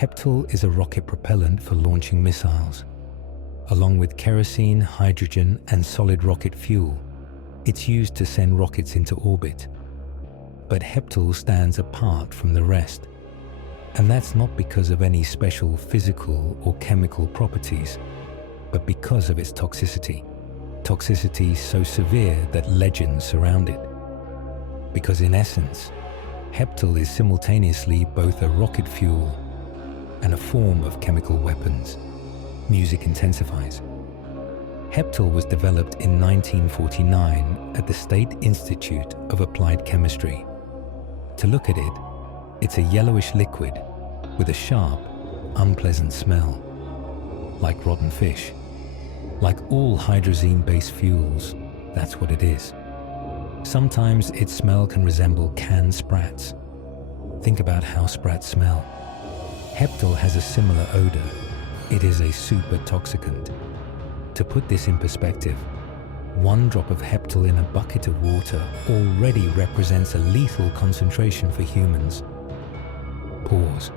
Heptyl is a rocket propellant for launching missiles. Along with kerosene, hydrogen, and solid rocket fuel, it's used to send rockets into orbit. But Heptyl stands apart from the rest. And that's not because of any special physical or chemical properties, but because of its toxicity. Toxicity so severe that legends surround it. Because in essence, Heptyl is simultaneously both a rocket fuel and a form of chemical weapons. Music intensifies. Heptyl was developed in 1949 at the State Institute of Applied Chemistry. To look at it, it's a yellowish liquid with a sharp, unpleasant smell, like rotten fish. Like all hydrazine-based fuels, that's what it is. Sometimes its smell can resemble canned sprats. Think about how sprats smell. Heptyl has a similar odor. It is a super toxicant. To put this in perspective, 1 drop of Heptyl in a bucket of water already represents a lethal concentration for humans. Pause.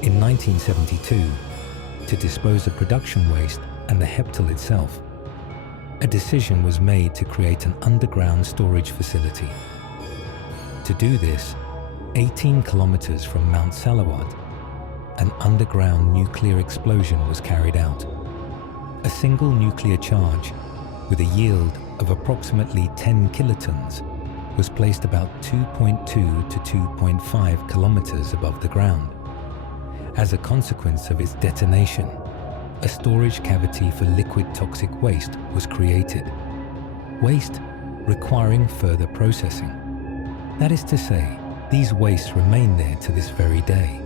In 1972, to dispose of production waste and the Heptyl itself, a decision was made to create an underground storage facility. To do this, 18 kilometers from Mount Salawat, an underground nuclear explosion was carried out. A single nuclear charge, with a yield of approximately 10 kilotons, was placed about 2.2 to 2.5 kilometers above the ground. As a consequence of its detonation, a storage cavity for liquid toxic waste was created. Waste requiring further processing. That is to say, these wastes remain there to this very day.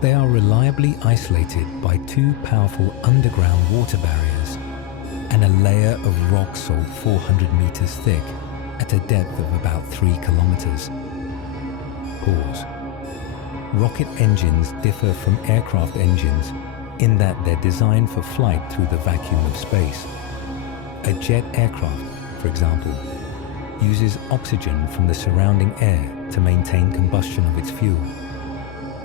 They are reliably isolated by 2 powerful underground water barriers and a layer of rock salt 400 meters thick at a depth of about 3 kilometers. Pause. Rocket engines differ from aircraft engines in that they're designed for flight through the vacuum of space. A jet aircraft, for example, uses oxygen from the surrounding air to maintain combustion of its fuel.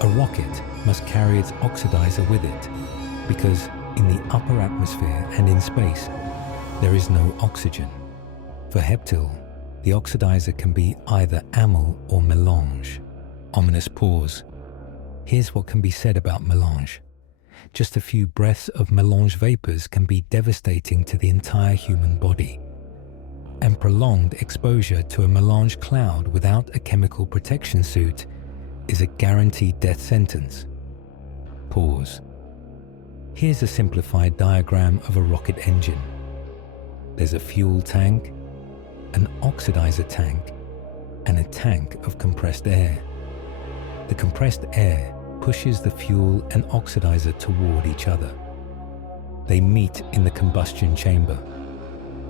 A rocket must carry its oxidizer with it because in the upper atmosphere and in space, there is no oxygen. For Heptyl, the oxidizer can be either amyl or melange. Ominous pause. Here's what can be said about melange. Just a few breaths of melange vapors can be devastating to the entire human body. And prolonged exposure to a melange cloud without a chemical protection suit is a guaranteed death sentence. Pause. Here's a simplified diagram of a rocket engine. There's a fuel tank, an oxidizer tank, and a tank of compressed air. The compressed air pushes the fuel and oxidizer toward each other. They meet in the combustion chamber.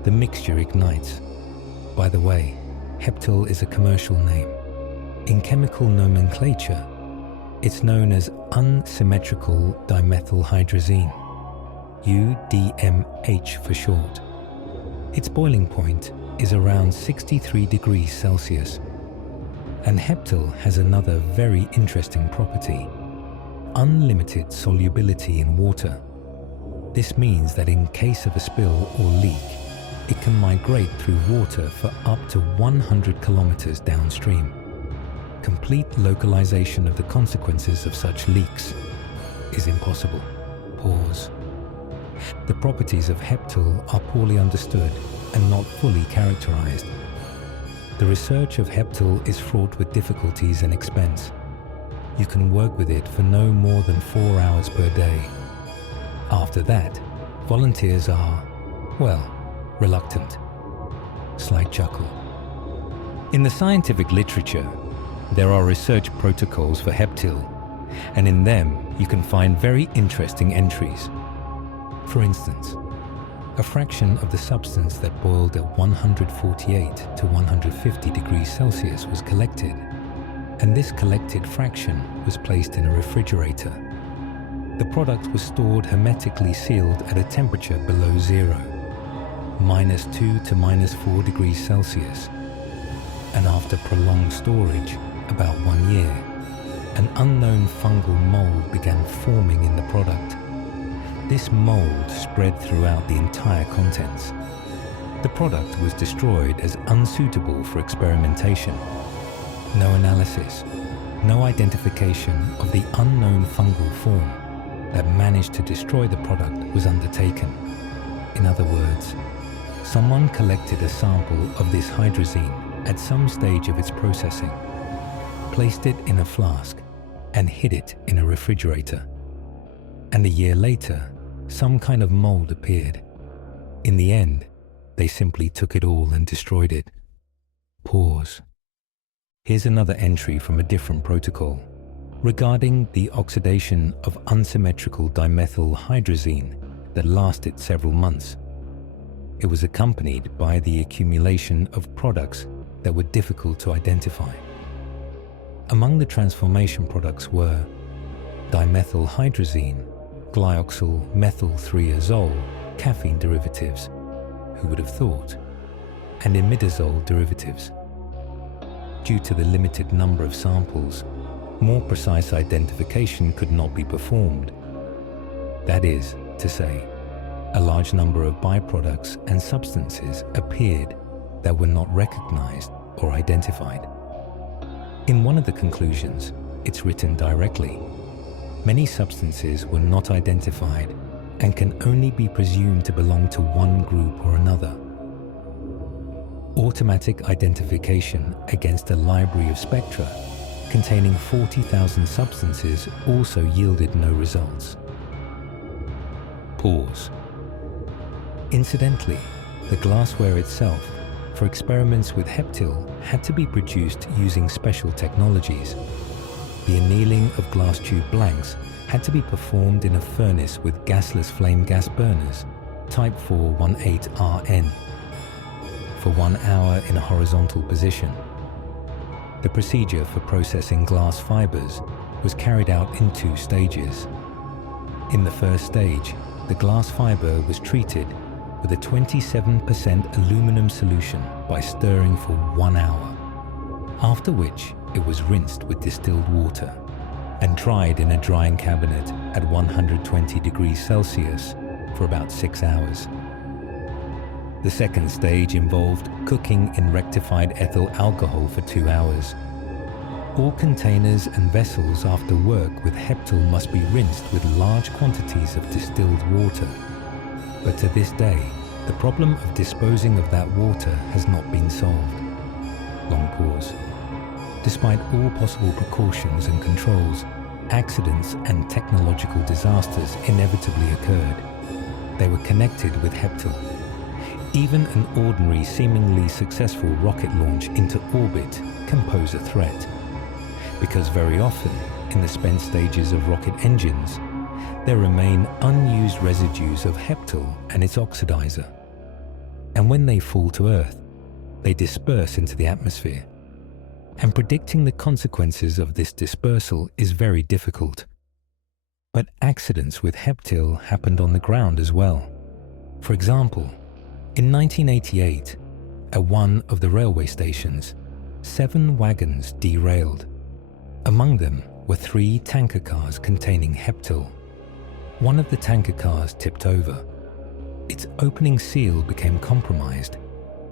The mixture ignites. By the way, Heptyl is a commercial name. In chemical nomenclature, it's known as unsymmetrical dimethylhydrazine, UDMH for short. Its boiling point is around 63 degrees Celsius. And Heptyl has another very interesting property: unlimited solubility in water. This means that in case of a spill or leak, it can migrate through water for up to 100 kilometers downstream. Complete localization of the consequences of such leaks is impossible. Pause. The properties of Heptyl are poorly understood and not fully characterized. The research of Heptyl is fraught with difficulties and expense. You can work with it for no more than 4 hours per day. After that, volunteers are, well, reluctant. Slight chuckle. In the scientific literature, there are research protocols for Heptyl, and in them you can find very interesting entries. For instance, a fraction of the substance that boiled at 148 to 150 degrees Celsius was collected, and this collected fraction was placed in a refrigerator. The product was stored hermetically sealed at a temperature below zero, -2 to -4 degrees Celsius, and after prolonged storage, about 1 year, an unknown fungal mold began forming in the product. This mold spread throughout the entire contents. The product was destroyed as unsuitable for experimentation. No analysis, no identification of the unknown fungal form that managed to destroy the product was undertaken. In other words, someone collected a sample of this hydrazine at some stage of its processing, placed it in a flask, and hid it in a refrigerator. And a year later, some kind of mold appeared. In the end, they simply took it all and destroyed it. Pause. Here's another entry from a different protocol regarding the oxidation of unsymmetrical dimethylhydrazine that lasted several months. It was accompanied by the accumulation of products that were difficult to identify. Among the transformation products were dimethylhydrazine, glyoxyl methyl-3-azole, caffeine derivatives, who would have thought, and imidazole derivatives. Due to the limited number of samples, more precise identification could not be performed. That is to say, a large number of byproducts and substances appeared that were not recognized or identified. In one of the conclusions, it's written directly, many substances were not identified and can only be presumed to belong to one group or another. Automatic identification against a library of spectra containing 40,000 substances also yielded no results. Pause. Incidentally, the glassware itself, for experiments with Heptyl, had to be produced using special technologies. The annealing of glass tube blanks had to be performed in a furnace with gasless flame gas burners, type 418RN, for 1 hour in a horizontal position. The procedure for processing glass fibers was carried out in 2 stages. In the first stage, the glass fiber was treated with a 27% aluminum solution by stirring for 1 hour, after which it was rinsed with distilled water and dried in a drying cabinet at 120 degrees Celsius for about 6 hours. The second stage involved cooking in rectified ethyl alcohol for 2 hours. All containers and vessels after work with Heptyl must be rinsed with large quantities of distilled water. But to this day, the problem of disposing of that water has not been solved. Long pause. Despite all possible precautions and controls, accidents and technological disasters inevitably occurred. They were connected with Heptyl. Even an ordinary, seemingly successful rocket launch into orbit can pose a threat, because very often, in the spent stages of rocket engines, there remain unused residues of Heptyl and its oxidizer. And when they fall to Earth, they disperse into the atmosphere. And predicting the consequences of this dispersal is very difficult. But accidents with Heptyl happened on the ground as well. For example, in 1988, at one of the railway stations, 7 wagons derailed. Among them were 3 tanker cars containing Heptyl. One of the tanker cars tipped over. Its opening seal became compromised,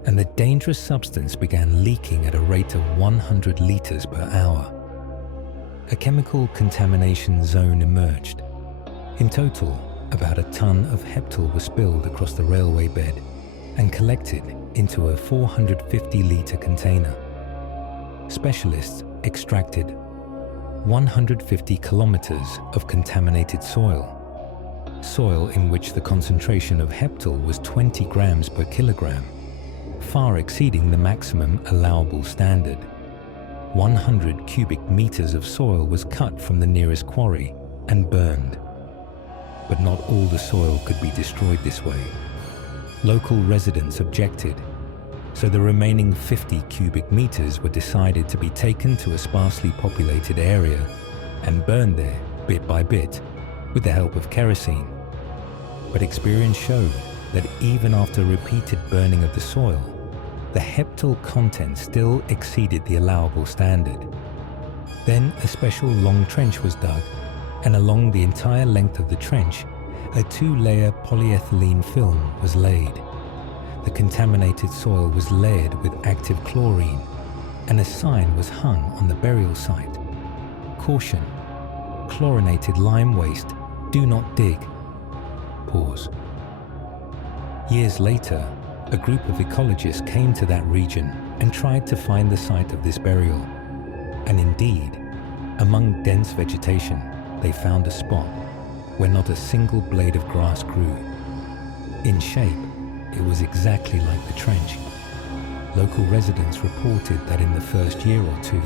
and the dangerous substance began leaking at a rate of 100 liters per hour. A chemical contamination zone emerged. In total, about a ton of Heptyl was spilled across the railway bed and collected into a 450-liter container. Specialists extracted 150 kilometers of contaminated soil in which the concentration of Heptyl was 20 grams per kilogram, far exceeding the maximum allowable standard. 100 cubic meters of soil was cut from the nearest quarry and burned. But not all the soil could be destroyed this way. Local residents objected, so the remaining 50 cubic meters were decided to be taken to a sparsely populated area and burned there bit by bit with the help of kerosene. But experience showed that even after repeated burning of the soil, the Heptyl content still exceeded the allowable standard. Then a special long trench was dug, and along the entire length of the trench, a 2-layer polyethylene film was laid. The contaminated soil was layered with active chlorine, and a sign was hung on the burial site. Caution: chlorinated lime waste, do not dig. Pause. Years later, a group of ecologists came to that region and tried to find the site of this burial. And indeed, among dense vegetation, they found a spot where not a single blade of grass grew. In shape, it was exactly like the trench. Local residents reported that in the first year or two,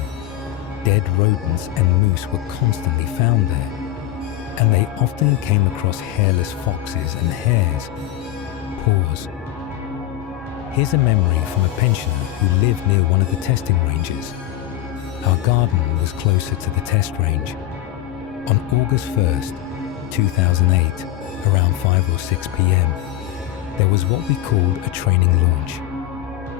dead rodents and moose were constantly found there, and they often came across hairless foxes and hares. Pause. Here's a memory from a pensioner who lived near one of the testing ranges. Our garden was closer to the test range. On August 1st, 2008, around 5 or 6 p.m., there was what we called a training launch.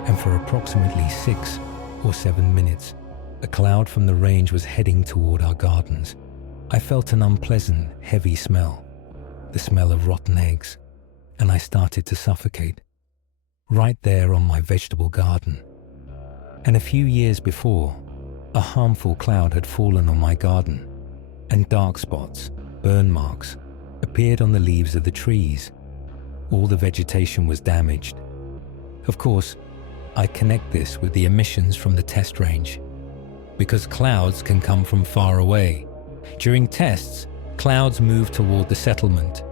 And for approximately 6 or 7 minutes, a cloud from the range was heading toward our gardens. I felt an unpleasant, heavy smell, the smell of rotten eggs, and I started to suffocate, right there on my vegetable garden. And a few years before, a harmful cloud had fallen on my garden, and dark spots, burn marks, appeared on the leaves of the trees. All the vegetation was damaged. Of course, I connect this with the emissions from the test range, because clouds can come from far away. During tests, clouds move toward the settlement.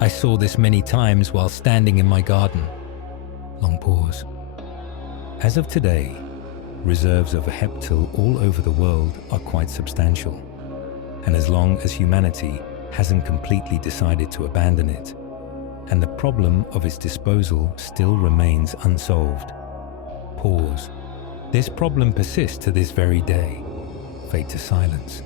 I saw this many times while standing in my garden. Long pause. As of today, reserves of Heptyl all over the world are quite substantial, and as long as humanity hasn't completely decided to abandon it, and the problem of its disposal still remains unsolved. Pause. This problem persists to this very day. Fade to silence.